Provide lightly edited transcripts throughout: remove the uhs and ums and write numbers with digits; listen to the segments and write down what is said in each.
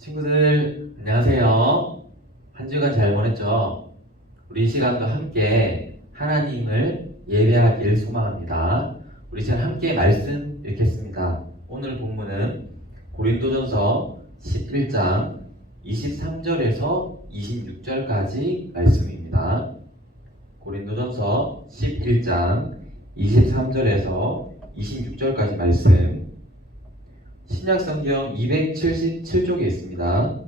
친구들, 안녕하세요. 한 주간 잘 보냈죠? 우리 이 시간도 함께 하나님을 예배하길 소망합니다. 우리 시간 함께 말씀 읽겠습니다. 오늘 본문은 고린도전서 11장 23절에서 26절까지 말씀입니다. 고린도전서 11장 23절에서 26절까지 말씀, 신약성경 277쪽에 있습니다.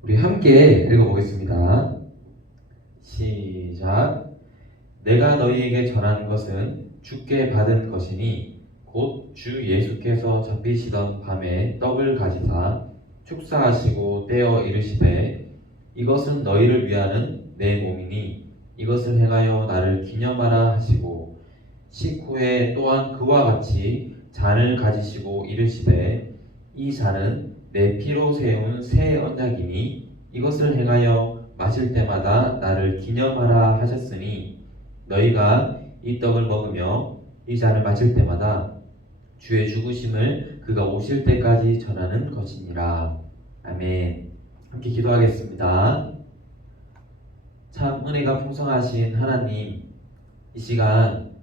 우리 함께 읽어보겠습니다. 시작. 내가 너희에게 전한 것은 주께 받은 것이니 곧 주 예수께서 잡히시던 밤에 떡을 가지사 축사하시고 떼어 이르시되 이것은 너희를 위하는 내 몸이니 이것을 행하여 나를 기념하라 하시고 식후에 또한 그와 같이 잔을 가지시고 이르시되 이 잔은 내 피로 세운 새 언약이니 이것을 행하여 마실 때마다 나를 기념하라 하셨으니 너희가 이 떡을 먹으며 이 잔을 마실 때마다 주의 죽으심을 그가 오실 때까지 전하는 것이니라. 아멘. 함께 기도하겠습니다. 참 은혜가 풍성하신 하나님, 이 시간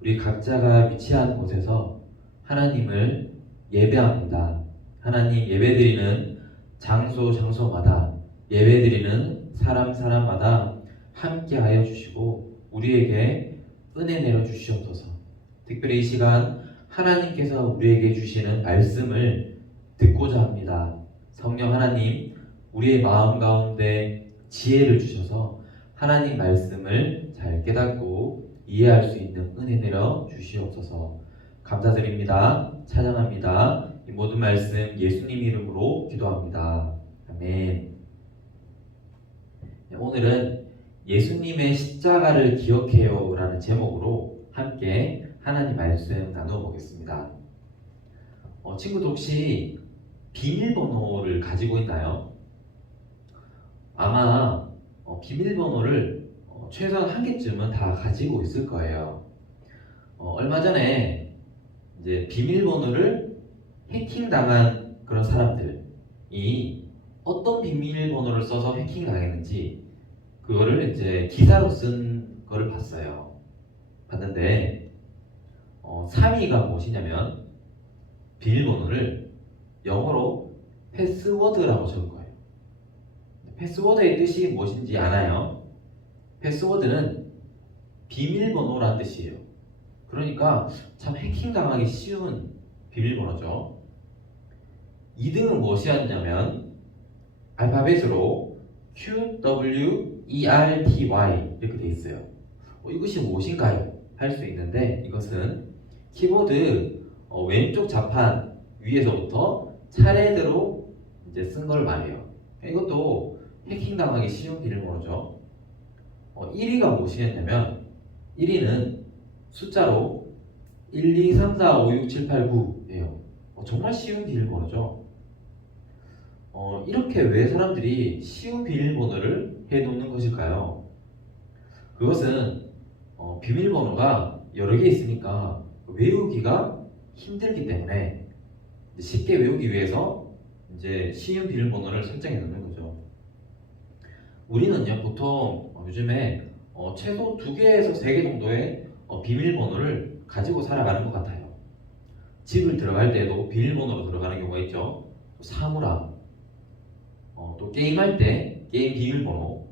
우리 각자가 위치한 곳에서 하나님을 예배합니다. 하나님, 예배드리는 장소마다, 예배드리는 사람마다 함께하여 주시고 우리에게 은혜 내려 주시옵소서. 특별히 이 시간 하나님께서 우리에게 주시는 말씀을 듣고자 합니다. 성령 하나님, 우리의 마음 가운데 지혜를 주셔서 하나님 말씀을 잘 깨닫고 이해할 수 있는 은혜 내려 주시옵소서. 감사드립니다. 찬양합니다. 이 모든 말씀 예수님 이름으로 기도합니다. 아멘. 오늘은 예수님의 십자가를 기억해요 라는 제목으로 함께 하나님 말씀 나누어 보겠습니다. 친구들 혹시 비밀번호를 가지고 있나요? 아마 비밀번호를 최소한 한 개쯤은 다 가지고 있을 거예요. 얼마 전에 이제 비밀번호를 해킹당한 그런 사람들이 어떤 비밀번호를 써서 해킹당했는지 그거를 이제 기사로 쓴 거를 봤어요. 봤는데 3위가 무엇이냐면 비밀번호를 영어로 패스워드라고 적은 거예요. 패스워드의 뜻이 무엇인지 아나요? 패스워드는 비밀번호란 뜻이에요. 그러니까 참 해킹당하기 쉬운 비밀번호죠. 2등은 무엇이었냐면 알파벳으로 QWERTY 이렇게 돼 있어요. 이것이 무엇인가요? 할 수 있는데 이것은 키보드 왼쪽 좌판 위에서부터 차례대로 이제 쓴 걸 말해요. 이것도 해킹당하기 쉬운 비밀번호죠. 1위가 무엇이었냐면 1위는 숫자로 1, 2, 3, 4, 5, 6, 7, 8, 9예요. 정말 쉬운 비밀번호죠. 이렇게 왜 사람들이 쉬운 비밀번호를 해놓는 것일까요? 그것은 비밀번호가 여러 개 있으니까 외우기가 힘들기 때문에 쉽게 외우기 위해서 이제 쉬운 비밀번호를 설정해 놓는 거죠. 우리는요 보통 요즘에 최소 2개에서 3개 정도의 비밀번호를 가지고 살아가는 것 같아요. 집을 들어갈 때도 비밀번호로 들어가는 경우가 있죠. 사물함, 또 게임할 때 게임 비밀번호,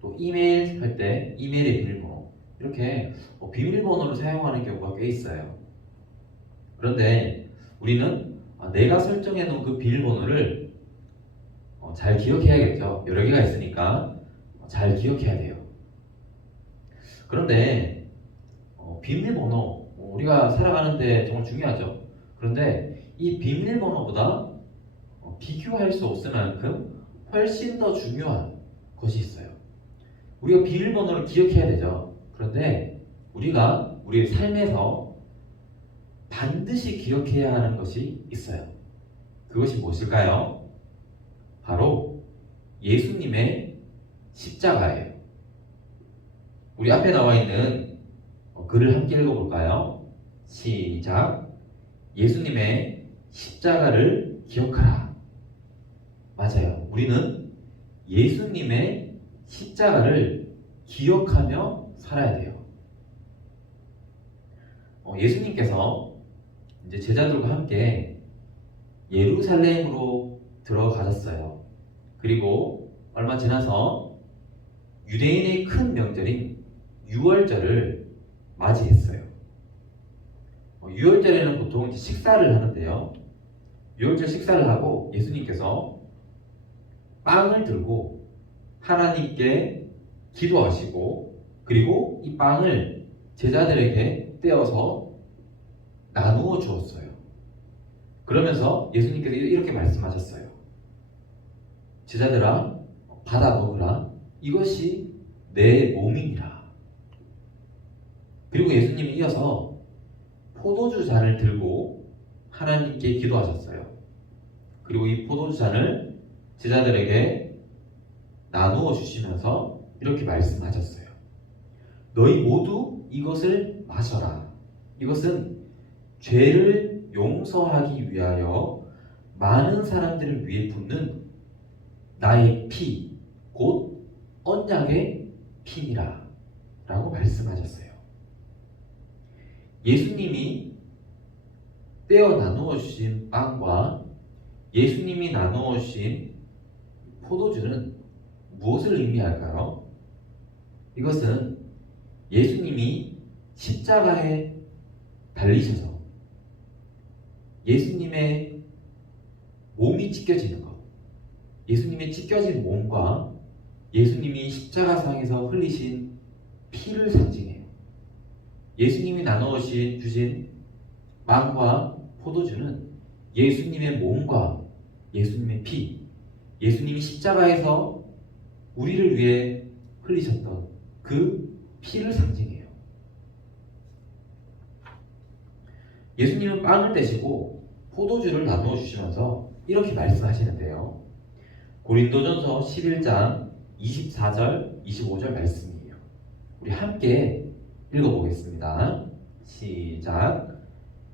또 이메일 할 때 이메일의 비밀번호, 이렇게 비밀번호를 사용하는 경우가 꽤 있어요. 그런데 우리는 내가 설정해 놓은 그 비밀번호를 잘 기억해야겠죠. 여러 개가 있으니까 잘 기억해야 돼요. 그런데 비밀번호, 우리가 살아가는데 정말 중요하죠. 그런데 이 비밀번호보다 비교할 수 없을 만큼 훨씬 더 중요한 것이 있어요. 우리가 비밀번호를 기억해야 되죠. 그런데 우리가 우리의 삶에서 반드시 기억해야 하는 것이 있어요. 그것이 무엇일까요? 바로 예수님의 십자가예요. 우리 앞에 나와 있는 글을 함께 읽어볼까요? 시작. 예수님의 십자가를 기억하라. 맞아요. 우리는 예수님의 십자가를 기억하며 살아야 돼요. 예수님께서 이제 제자들과 함께 예루살렘으로 들어가셨어요. 그리고 얼마 지나서 유대인의 큰 명절인 유월절을 맞이했어요. 유월절에는 보통 이제 식사를 하는데요. 유월절 식사를 하고 예수님께서 빵을 들고 하나님께 기도하시고 그리고 이 빵을 제자들에게 떼어서 나누어 주었어요. 그러면서 예수님께서 이렇게 말씀하셨어요. 제자들아, 받아 먹으라. 이것이 내 몸이니라. 그리고 예수님이 이어서 포도주 잔을 들고 하나님께 기도하셨어요. 그리고 이 포도주 잔을 제자들에게 나누어 주시면서 이렇게 말씀하셨어요. 너희 모두 이것을 마셔라. 이것은 죄를 용서하기 위하여 많은 사람들을 위해 붓는 나의 피, 곧 언약의 피니라 라고 말씀하셨어요. 예수님이 떼어 나누어 주신 빵과 예수님이 나누어 주신 포도주는 무엇을 의미할까요? 이것은 예수님이 십자가에 달리셔서 예수님의 몸이 찢겨지는 것, 예수님의 찢겨진 몸과 예수님이 십자가상에서 흘리신 피를 상징해요. 예수님이 나누어 주신 빵과 포도주는 예수님의 몸과 예수님의 피, 예수님이 십자가에서 우리를 위해 흘리셨던 그 피를 상징해요. 예수님은 빵을 떼시고 포도주를 나누어 주시면서 이렇게 말씀하시는데요. 고린도전서 11장 24절, 25절 말씀이에요. 우리 함께 읽어보겠습니다. 시작.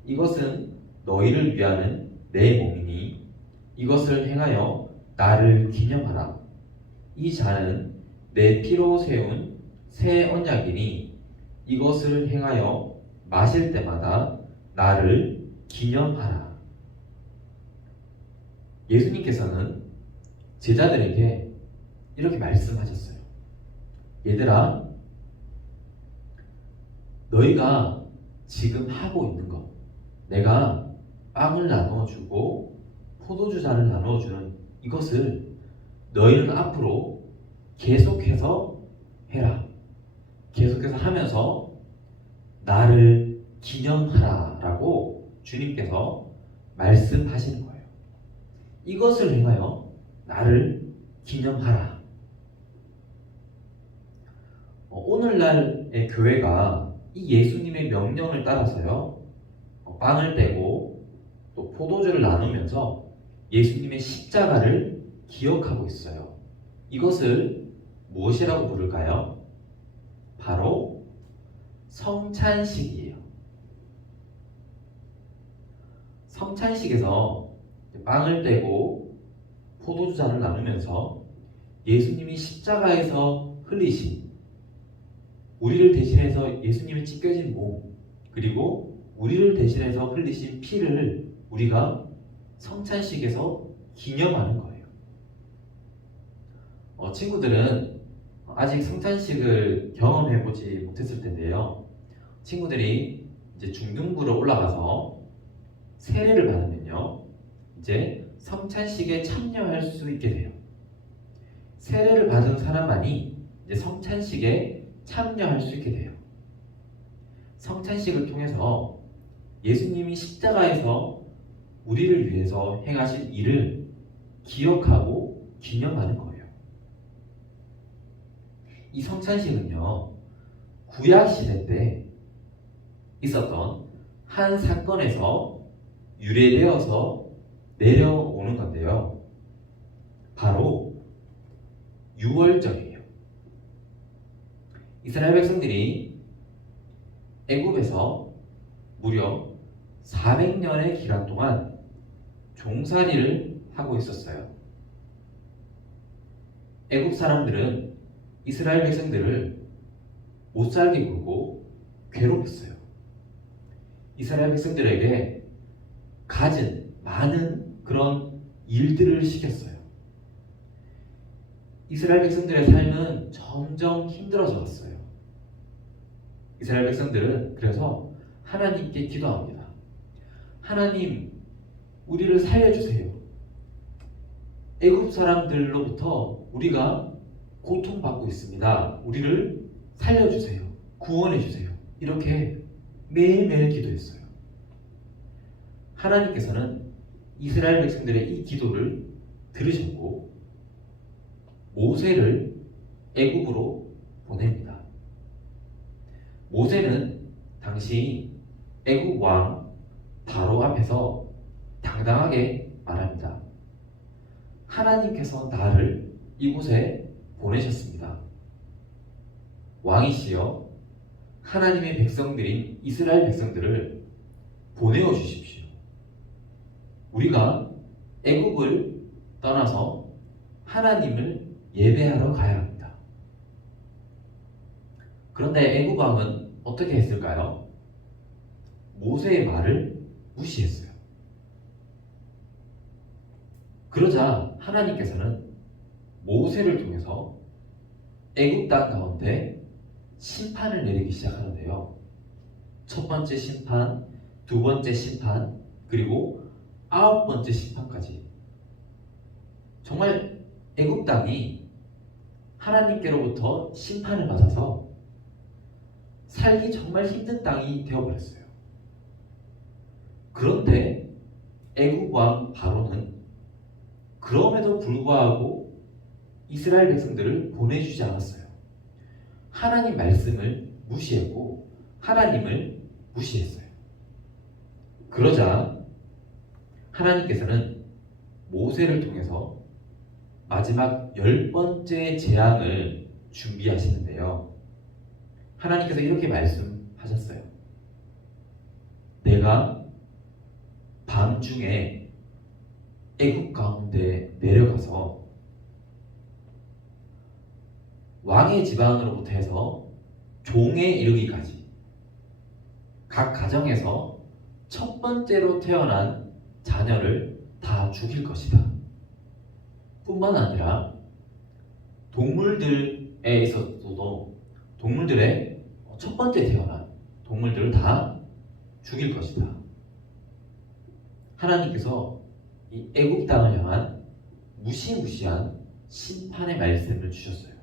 이것은 너희를 위하는 내 몸이니 이것을 행하여 나를 기념하라. 이 잔은 내 피로 세운 새 언약이니 이것을 행하여 마실 때마다 나를 기념하라. 예수님께서는 제자들에게 이렇게 말씀하셨어요. 얘들아, 너희가 지금 하고 있는 것, 내가 빵을 나누어주고 포도주 잔을 나누어주는 이것을 너희는 앞으로 계속해서 해라. 계속해서 하면서 나를 기념하라 라고 주님께서 말씀하시는 거예요. 이것을 행하여 나를 기념하라. 오늘날의 교회가 이 예수님의 명령을 따라서요, 빵을 떼고 또 포도주를 나누면서 예수님의 십자가를 기억하고 있어요. 이것을 무엇이라고 부를까요? 바로 성찬식이에요. 성찬식에서 빵을 떼고 포도주 잔을 나누면서 예수님이 십자가에서 흘리신, 우리를 대신해서 예수님이 찢겨진 몸, 그리고 우리를 대신해서 흘리신 피를 우리가 성찬식에서 기념하는 거예요. 친구들은 아직 성찬식을 경험해보지 못했을 텐데요. 친구들이 이제 중등부로 올라가서 세례를 받으면요, 이제 성찬식에 참여할 수 있게 돼요. 세례를 받은 사람만이 이제 성찬식에 참여할 수 있게 돼요. 성찬식을 통해서 예수님이 십자가에서 우리를 위해서 행하신 일을 기억하고 기념하는 거예요. 이 성찬식은요, 구약시대 때 있었던 한 사건에서 유래되어서 내려오는 건데요. 바로 유월절이에요. 이스라엘 백성들이 애굽에서 무려 400년의 기간 동안 종살이를 하고 있었어요. 애국 사람들은 이스라엘 백성들을 못살게 굴고 괴롭혔어요. 이스라엘 백성들에게 갖은 많은 그런 일들을 시켰어요. 이스라엘 백성들의 삶은 점점 힘들어져 갔어요. 이스라엘 백성들은 그래서 하나님께 기도합니다. 하나님, 우리를 살려주세요. 애굽 사람들로부터 우리가 고통받고 있습니다. 우리를 살려주세요. 구원해주세요. 이렇게 매일매일 기도했어요. 하나님께서는 이스라엘 백성들의 이 기도를 들으셨고 모세를 애굽으로 보냅니다. 모세는 당시 애굽 왕 바로 앞에서 당당하게 말합니다. 하나님께서 나를 이곳에 보내셨습니다. 왕이시여, 하나님의 백성들인 이스라엘 백성들을 보내어 주십시오. 우리가 애굽을 떠나서 하나님을 예배하러 가야 합니다. 그런데 애굽 왕은 어떻게 했을까요? 모세의 말을 무시했어요. 그러자 하나님께서는 모세를 통해서 애굽 땅 가운데 심판을 내리기 시작하는데요. 첫 번째 심판, 두 번째 심판, 그리고 9번째 심판까지. 정말 애굽 땅이 하나님께로부터 심판을 받아서 살기 정말 힘든 땅이 되어버렸어요. 그런데 애굽 왕 바로는 그럼에도 불구하고 이스라엘 백성들을 보내주지 않았어요. 하나님 말씀을 무시했고 하나님을 무시했어요. 그러자 하나님께서는 모세를 통해서 마지막 10번째 재앙을 준비하시는데요. 하나님께서 이렇게 말씀하셨어요. 내가 밤중에 애굽 가운데 내려가서 왕의 지방으로부터 해서 종에 이르기까지 각 가정에서 첫 번째로 태어난 자녀를 다 죽일 것이다. 뿐만 아니라 동물들에 있어서도 동물들의 첫 번째 태어난 동물들을 다 죽일 것이다. 하나님께서 이 애굽 땅을 향한 무시무시한 심판의 말씀을 주셨어요.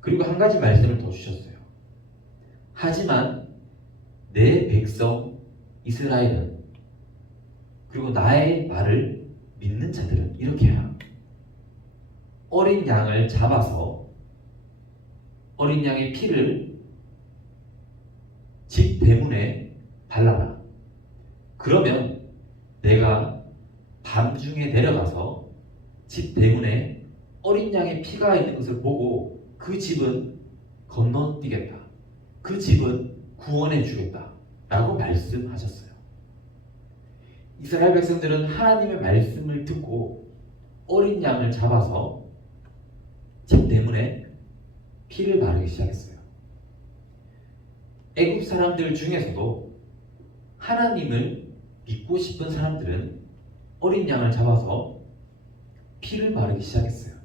그리고 한 가지 말씀을 더 주셨어요. 하지만 내 백성 이스라엘은, 그리고 나의 말을 믿는 자들은 이렇게 해라. 어린 양을 잡아서 어린 양의 피를 집 대문에 발라라. 그러면 내가 밤중에 내려가서 집 대문에 어린 양의 피가 있는 것을 보고 그 집은 건너뛰겠다. 그 집은 구원해 주겠다. 라고 말씀하셨어요. 이스라엘 백성들은 하나님의 말씀을 듣고 어린 양을 잡아서 집 대문에 피를 바르기 시작했어요. 애굽 사람들 중에서도 하나님을 믿고 싶은 사람들은 어린 양을 잡아서 피를 바르기 시작했어요.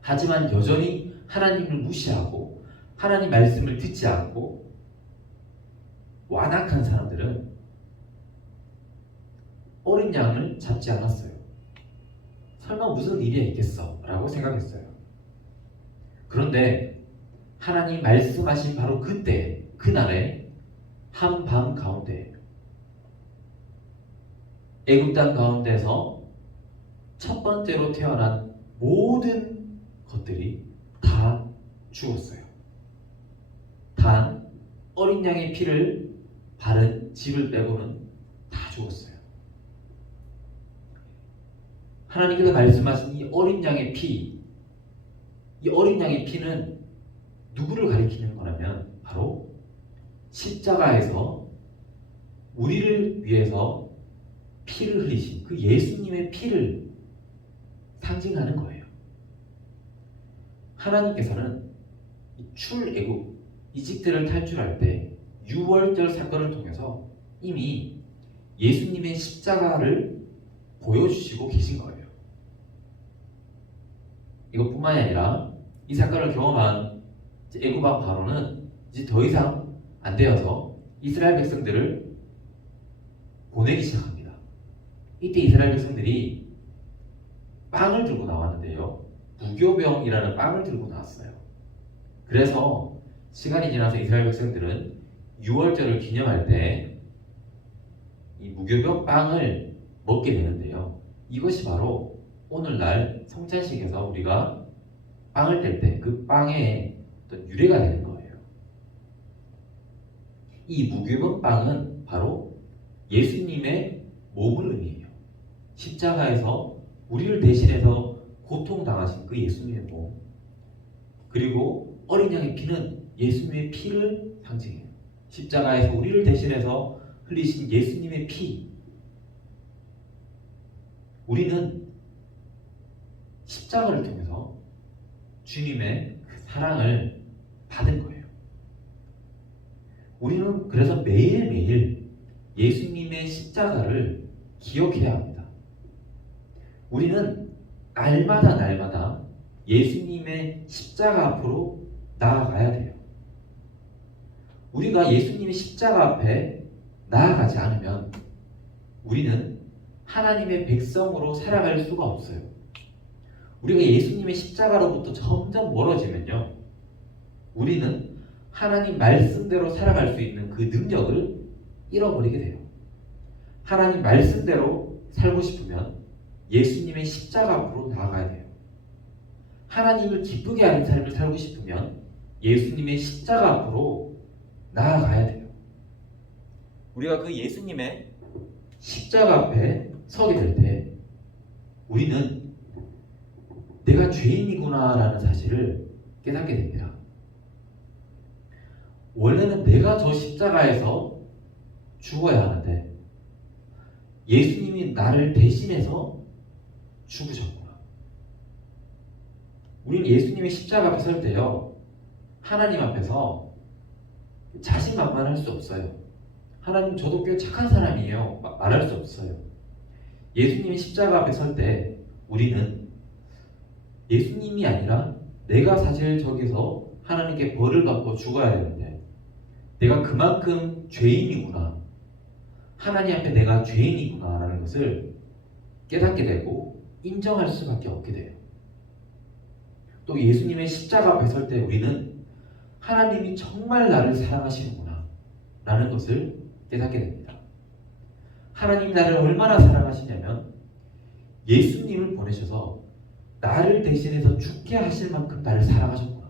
하지만 여전히 하나님을 무시하고 하나님 말씀을 듣지 않고 완악한 사람들은 어린 양을 잡지 않았어요. 설마 무슨 일이 있겠어? 라고 생각했어요. 그런데 하나님 말씀하신 바로 그때, 그날에 한밤 가운데 애굽 땅 가운데서 첫 번째로 태어난 모든 것들이 다 죽었어요. 단 어린 양의 피를 바른 집을 빼고는 다 죽었어요. 하나님께서 말씀하신 이 어린 양의 피, 이 어린 양의 피는 누구를 가리키는 거냐면 바로 십자가에서 우리를 위해서 피를 흘리신 그 예수님의 피를 상징하는 거예요. 하나님께서는 출애굽 이집트를 탈출할 때 유월절 사건을 통해서 이미 예수님의 십자가를 보여주시고 계신 거예요. 이것뿐만이 아니라 이 사건을 경험한 애굽 왕 바로는 이제 더 이상 안 되어서 이스라엘 백성들을 보내기 시작합니다. 이때 이스라엘 백성들이 빵을 들고 나왔는데요. 무교병이라는 빵을 들고 나왔어요. 그래서 시간이 지나서 이스라엘 백성들은 유월절을 기념할 때 이 무교병 빵을 먹게 되는데요. 이것이 바로 오늘날 성찬식에서 우리가 빵을 뗄 때 그 빵의 어떤 유래가 되는 거예요. 이 무교병 빵은 바로 예수님의 몸을 의미해요. 십자가에서 우리를 대신해서 고통당하신 그 예수님의 몸, 그리고 어린 양의 피는 예수님의 피를 상징해요. 십자가에서 우리를 대신해서 흘리신 예수님의 피. 우리는 십자가를 통해서 주님의 그 사랑을 받은 거예요. 우리는 그래서 매일매일 예수님의 십자가를 기억해야 합니다. 우리는 날마다 예수님의 십자가 앞으로 나아가야 돼요. 우리가 예수님의 십자가 앞에 나아가지 않으면 우리는 하나님의 백성으로 살아갈 수가 없어요. 우리가 예수님의 십자가로부터 점점 멀어지면요, 우리는 하나님 말씀대로 살아갈 수 있는 그 능력을 잃어버리게 돼요. 하나님 말씀대로 살고 싶으면 예수님의 십자가 앞으로 나아가야 돼요. 하나님을 기쁘게 하는 삶을 살고 싶으면 예수님의 십자가 앞으로 나아가야 돼요. 우리가 그 예수님의 십자가 앞에 서게 될 때 우리는 내가 죄인이구나라는 사실을 깨닫게 됩니다. 원래는 내가 저 십자가에서 죽어야 하는데 예수님이 나를 대신해서 죽으셨구나. 우리는 예수님의 십자가 앞에 설 때요, 하나님 앞에서 자신만만할 수 없어요. 하나님, 저도 꽤 착한 사람이에요 말할 수 없어요. 예수님이 십자가 앞에 설 때 우리는 예수님이 아니라 내가 사실 저기서 하나님께 벌을 받고 죽어야 되는데 내가 그만큼 죄인이구나, 하나님 앞에 내가 죄인이구나 라는 것을 깨닫게 되고 인정할 수밖에 없게 돼요. 또 예수님의 십자가 앞에 설 때 우리는 하나님이 정말 나를 사랑하시는구나 라는 것을 깨닫게 됩니다. 하나님이 나를 얼마나 사랑하시냐면 예수님을 보내셔서 나를 대신해서 죽게 하실 만큼 나를 사랑하셨구나.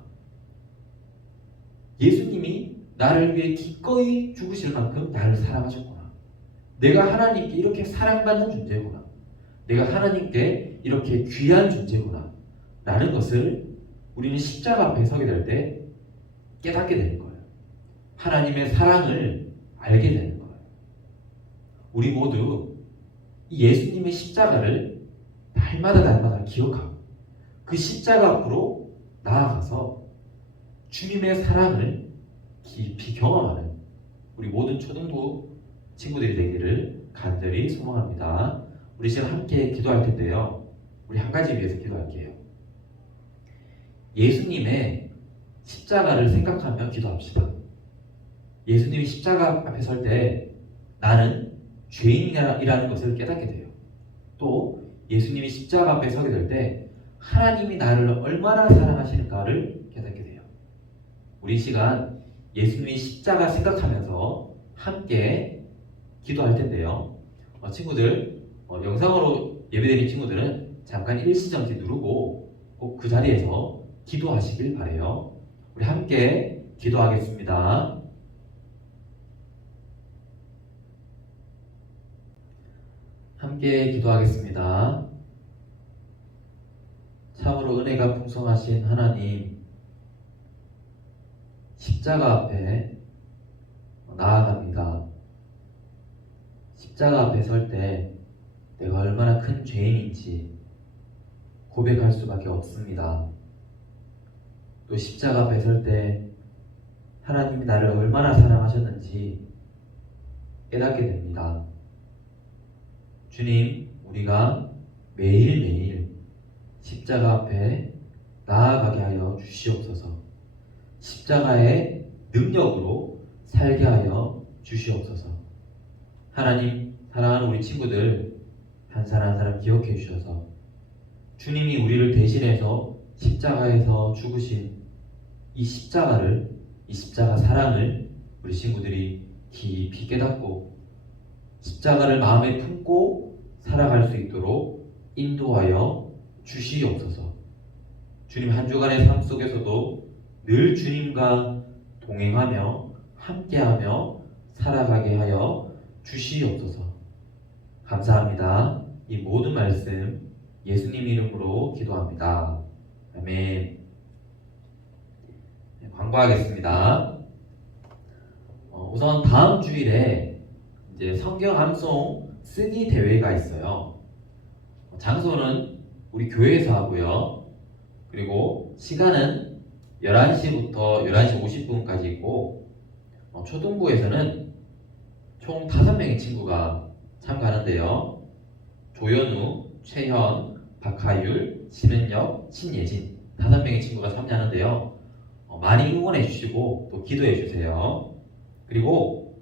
예수님이 나를 위해 기꺼이 죽으실 만큼 나를 사랑하셨구나. 내가 하나님께 이렇게 사랑받는 존재구나. 내가 하나님께 이렇게 귀한 존재구나 라는 것을 우리는 십자가 앞에 서게 될 때 깨닫게 되는 거예요. 하나님의 사랑을 알게 되는 거예요. 우리 모두 이 예수님의 십자가를 날마다 기억하고 그 십자가 앞으로 나아가서 주님의 사랑을 깊이 경험하는 우리 모든 초등부 친구들이 되기를 간절히 소망합니다. 우리 시간 함께 기도할 텐데요, 우리 한 가지 위해서 기도할게요. 예수님의 십자가를 생각하며 기도합시다. 예수님이 십자가 앞에 설 때 나는 죄인이라는 것을 깨닫게 돼요. 또 예수님이 십자가 앞에 서게 될 때 하나님이 나를 얼마나 사랑하시는가를 깨닫게 돼요. 우리 이 시간 예수님이 십자가 생각하면서 함께 기도할 텐데요, 친구들 영상으로 예배드린 친구들은 잠깐 일시정지 누르고 꼭 그 자리에서 기도하시길 바라요. 우리 함께 기도하겠습니다. 함께 기도하겠습니다. 참으로 은혜가 풍성하신 하나님, 십자가 앞에 나아갑니다. 십자가 앞에 설 때 내가 얼마나 큰 죄인인지 고백할 수밖에 없습니다. 또 십자가 앞에 설 때 하나님이 나를 얼마나 사랑하셨는지 깨닫게 됩니다. 주님, 우리가 매일매일 십자가 앞에 나아가게 하여 주시옵소서. 십자가의 능력으로 살게 하여 주시옵소서. 하나님, 사랑하는 우리 친구들 한 사람 한 사람 기억해 주셔서 주님이 우리를 대신해서 십자가에서 죽으신 이 십자가 사랑을 우리 친구들이 깊이 깨닫고 십자가를 마음에 품고 살아갈 수 있도록 인도하여 주시옵소서. 주님, 한 주간의 삶 속에서도 늘 주님과 동행하며 함께하며 살아가게 하여 주시옵소서. 감사합니다. 이 모든 말씀 예수님 이름으로 기도합니다. 아멘. 네, 광고하겠습니다. 우선 다음 주일에 이제 성경 암송 쓰기 대회가 있어요. 장소는 우리 교회에서 하고요. 그리고 시간은 11시부터 11시 50분까지 있고, 초등부에서는 총 5명의 친구가 참가하는데요. 조현우, 최현, 박하율, 신은혁, 신예진 5명의 친구가 참여하는데요. 많이 응원해 주시고 또 기도해 주세요. 그리고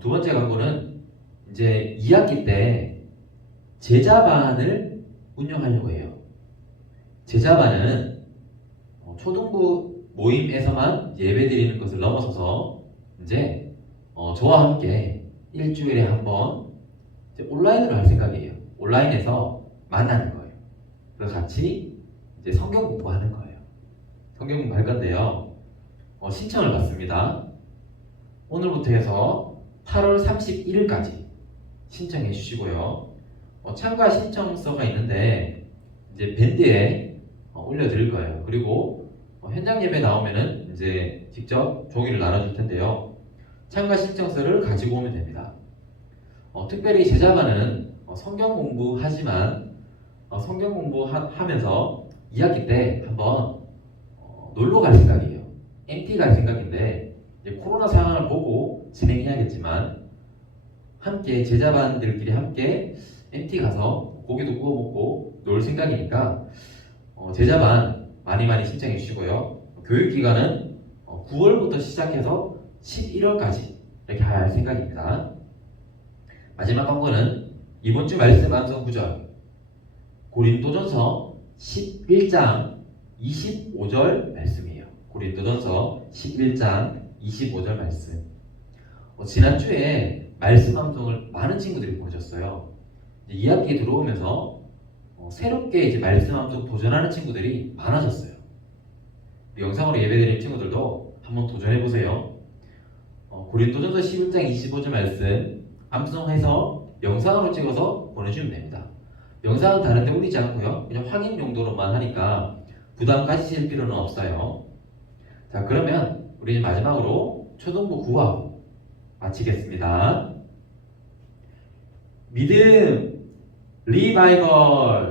두 번째 광고는 이제 2학기 때 제자반을 운영하려고 해요. 제자반은 초등부 모임에서만 예배 드리는 것을 넘어서서 이제 저와 함께 일주일에 한 번 온라인으로 할 생각이에요. 온라인에서 만나는 거예요. 그래서 같이 이제 성경 공부하는 거예요. 성경 공부할 건데요. 신청을 받습니다. 오늘부터 해서 8월 31일까지 신청해 주시고요. 참가 신청서가 있는데 이제 밴드에 올려드릴 거예요. 그리고 현장 예배 나오면은 이제 직접 종이를 나눠줄 텐데요. 참가 신청서를 가지고 오면 됩니다. 특별히 제자반은 성경 공부하지만 성경 공부하면서 2학기 때 한번 놀러 갈 생각이에요. MT 갈 생각인데 이제 코로나 상황을 보고 진행해야겠지만 함께 제자반들끼리 함께 MT 가서 고기도 구워 먹고 놀 생각이니까 제자반 많이 신청해 주시고요. 교육기간은 9월부터 시작해서 11월까지 이렇게 할 생각입니다. 마지막 광고는 이번 주 말씀 암송 구절 고린도전서 11장 25절 말씀이에요. 고린도전서 11장 25절 말씀. 지난주에 말씀 암송을 많은 친구들이 보내줬어요. 2학기에 들어오면서 새롭게 이제 말씀 암송 도전하는 친구들이 많아졌어요. 영상으로 예배드리는 친구들도 한번 도전해보세요. 고린도전서 11장 25절 말씀 암송해서 영상으로 찍어서 보내주면 됩니다. 영상은 다른데 올리지 않고요. 그냥 확인 용도로만 하니까 부담 가지실 필요는 없어요. 자, 그러면 우리 이제 마지막으로 초등부 9하고 마치겠습니다. 믿음 리바이벌